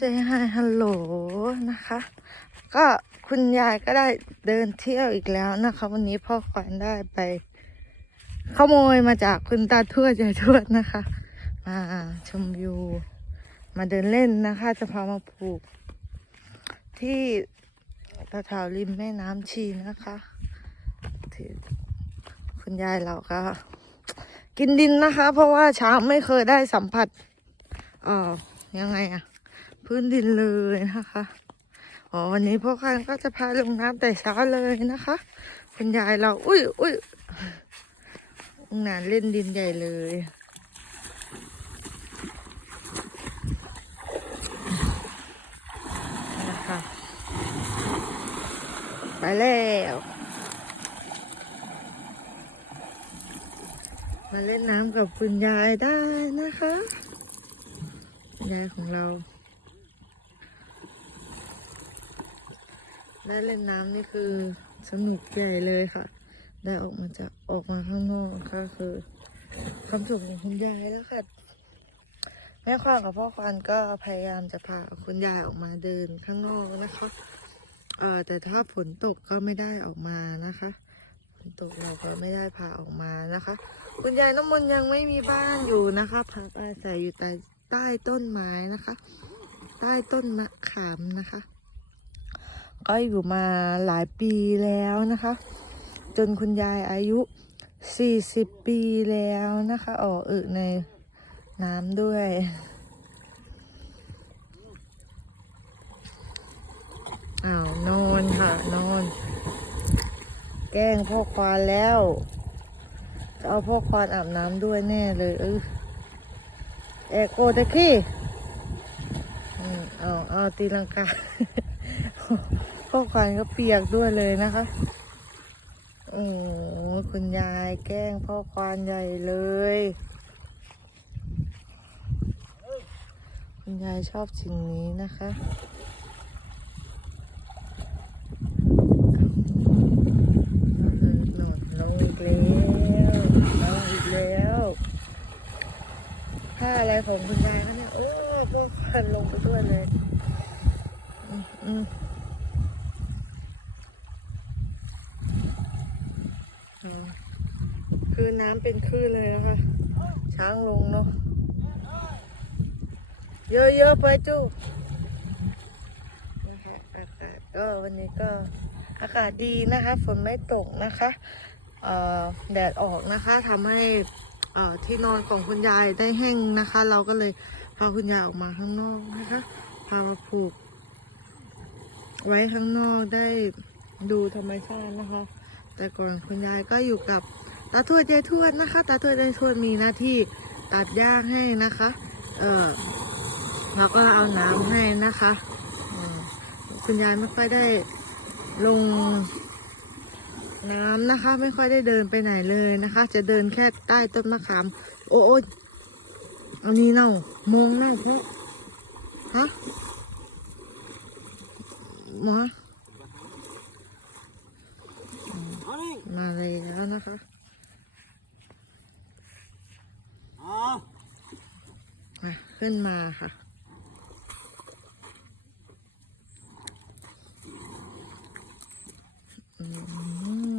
ซฮายฮัลโหลนะคะ ก็คุณยายก็ได้เดินเที่ยวอีกแล้วนะคะ วันนี้พ่อขวัญได้ไปขโมยมาจากคุณตาทวดยายทวดนะคะ มาชมวิวมาเดินเล่นนะคะ จะพามาปลูก ที่ตะแถวริมแม่น้ำชีนะคะที่คุณยายเราก็ กินดินนะคะ เพราะว่าช้างไม่เคยได้สัมผัสเอ่อยังไงอะ พื้นดินเลยนะคะอ๋อวันนี้พ่อคันก็จะพาลงน้ำแต่เช้าเลยนะคะ คุณยายเราอุ้ยอุ้ยงานเล่นดินใหญ่เลยนะคะไปแล้วมาเล่นน้ำกับคุณยายได้นะคะ ยายของเรา ได้เล่นน้ำนี่คือสนุกใหญ่เลยค่ะ ได้ออกมาจากออกมาข้างนอกก็คือความสุขของคุณยายแล้วค่ะแม่ควานกับพ่อควานก็พยายามจะพาคุณยายออกมาเดินข้างนอกนะคะเอ่อแต่ถ้าฝนตกก็ไม่ได้ออกมานะคะฝนตกเราก็ไม่ได้พาออกมานะคะ คุณยายน้ำมนต์ยังไม่มีบ้านอยู่นะคะพักอาศัยอยู่ใต้ใต้ต้นไม้นะคะ ใต้ต้นมะขามนะคะ ก็อยู่มาหลายปีแล้วนะคะ จนคุณยายอายุ 40 ปีแล้วนะคะอออึในน้ำด้วยอ้าวนอนค่ะนอน แกล้งพ่อควานแล้ว จะเอาพ่อควานอาบน้ำด้วยแน่เลยเออเอโกตะกี้อืมเอาเอาตีลังกา พ่อควานก็เปียกด้วยเลยนะคะ โอ้คุณยายแกล้งพ่อควานใหญ่เลย คุณยายชอบสิ่งนี้นะคะหนอนลงอีกแล้วลงอีกแล้วผ้าอะไรของคุณยายคะเนี่ย โอ้ก็พันลงไปด้วยเลย อืมอืมเอาคือ น้ำเป็นคลื่นเลยนะคะช้างลงเนาะเยอะๆไปจู้นะคะอากาศก็วันนี้ก็อากาศดีนะคะ ฝนไม่ตกนะคะเอ่อแดดออกนะคะทำให้อ่อที่นอนของคุณยายได้แห้งนะคะ เราก็เลยพาคุณยายออกมาข้างนอกนะคะพามาผูก ไว้ข้างนอกได้ดูธรรมชาตินะคะ แต่ก่อนคุณยายก็อยู่กับ ตาทวดยายทวดนะคะ ตาทวดยายทวดมีหน้าที่ตัดหญ้าให้นะคะ เออแล้วก็เอาน้ำให้นะคะอืมคุณยายไม่ค่อยได้ลงน้ำนะคะ ไม่ค่อยได้เดินไปไหนเลยนะคะ จะเดินแค่ใต้ต้นมะขาม โอ้โอ้ยอันนี้เน่ามองหน้าแค่ฮะหมอ Morning. มาแล้วนะคะ Ah, มา ขึ้นมาค่ะ อื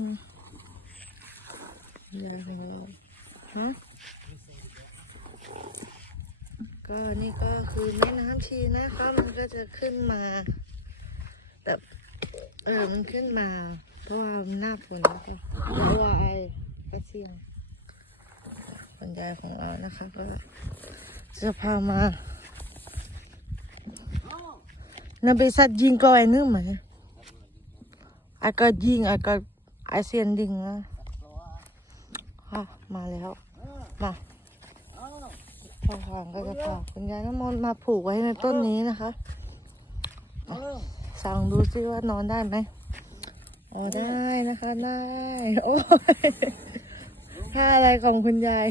มยาของเราฮะก็นี่ก็คือแม่น้ำชีนะคะมันก็จะขึ้นมาแบบเออมันขึ้นมา เพราะว่าหน้าฝนนะคะเพราะว่าไอ้กระเชียงคนยายของเรานะคะก็ จะพามานาไปสัตว์ยิงก็ไอ้นึกไหมไอ้ก็ยิงไอ้ก็ไอ้เสียนดิงนะค่ะมาแล้ว มาพ่อขางก็จะพาคุณยายน้ำมนต์มาผูกไว้ในต้นนี้นะคะ สั่งดูซิว่านอนได้ไหมอ๋อได้นะคะได้ โอ้ยผ้าอะไรของคุณยาย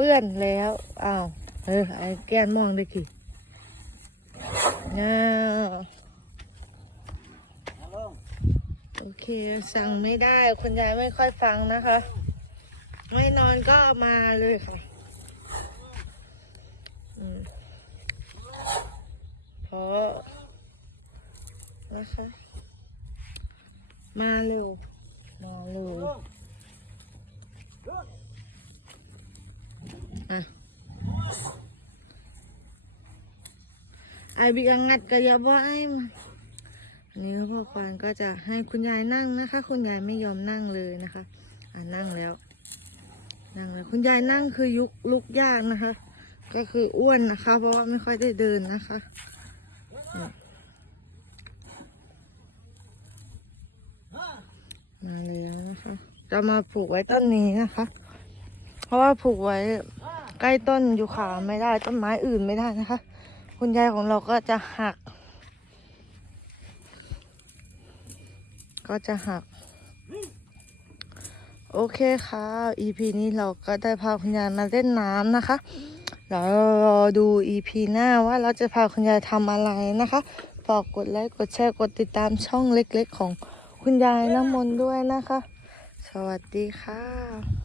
เปื้อนแล้วอ้าวเออไอแกนมองดิวยกี่น้าโอเคสั่งไม่ได้คุณยายไม่ค่อยฟังนะคะ ไม่นอนก็มาเลยค่ะอพราะนะคะ มาเร็วนอนเร็ว ไอบิกังงัดกระยาบ่ไอ้มาอันนี้พ่อควานก็จะให้คุณยายนั่งนะคะ คุณยายไม่ยอมนั่งเลยนะคะ อะนั่งแล้ว นั่งแล้ว คุณยายนั่งคือยุกลุกยากนะคะ ก็คืออ้วนนะคะ เพราะว่าไม่ค่อยได้เดินนะคะมาแล้วนะคะ จะมาผูกไว้ต้นนี้นะคะ เพราะว่าผูกไว้ ใกล้ต้นยูคาไม่ได้ต้นไม้อื่นไม่ได้นะคะ คุณยายของเราก็จะหัก ก็จะหัก โอเคค่ะ EP นี้เราก็ได้พาคุณยายมาเล่นน้ำนะคะเดี๋ยวรารอดู EP หน้าว่าเราจะพาคุณยายทำอะไรนะคะฝากกดไลค์กดแชร์กดติดตามช่องเล็กๆ ของคุณยายน้ำมนต์ด้วยนะคะ สวัสดีค่ะ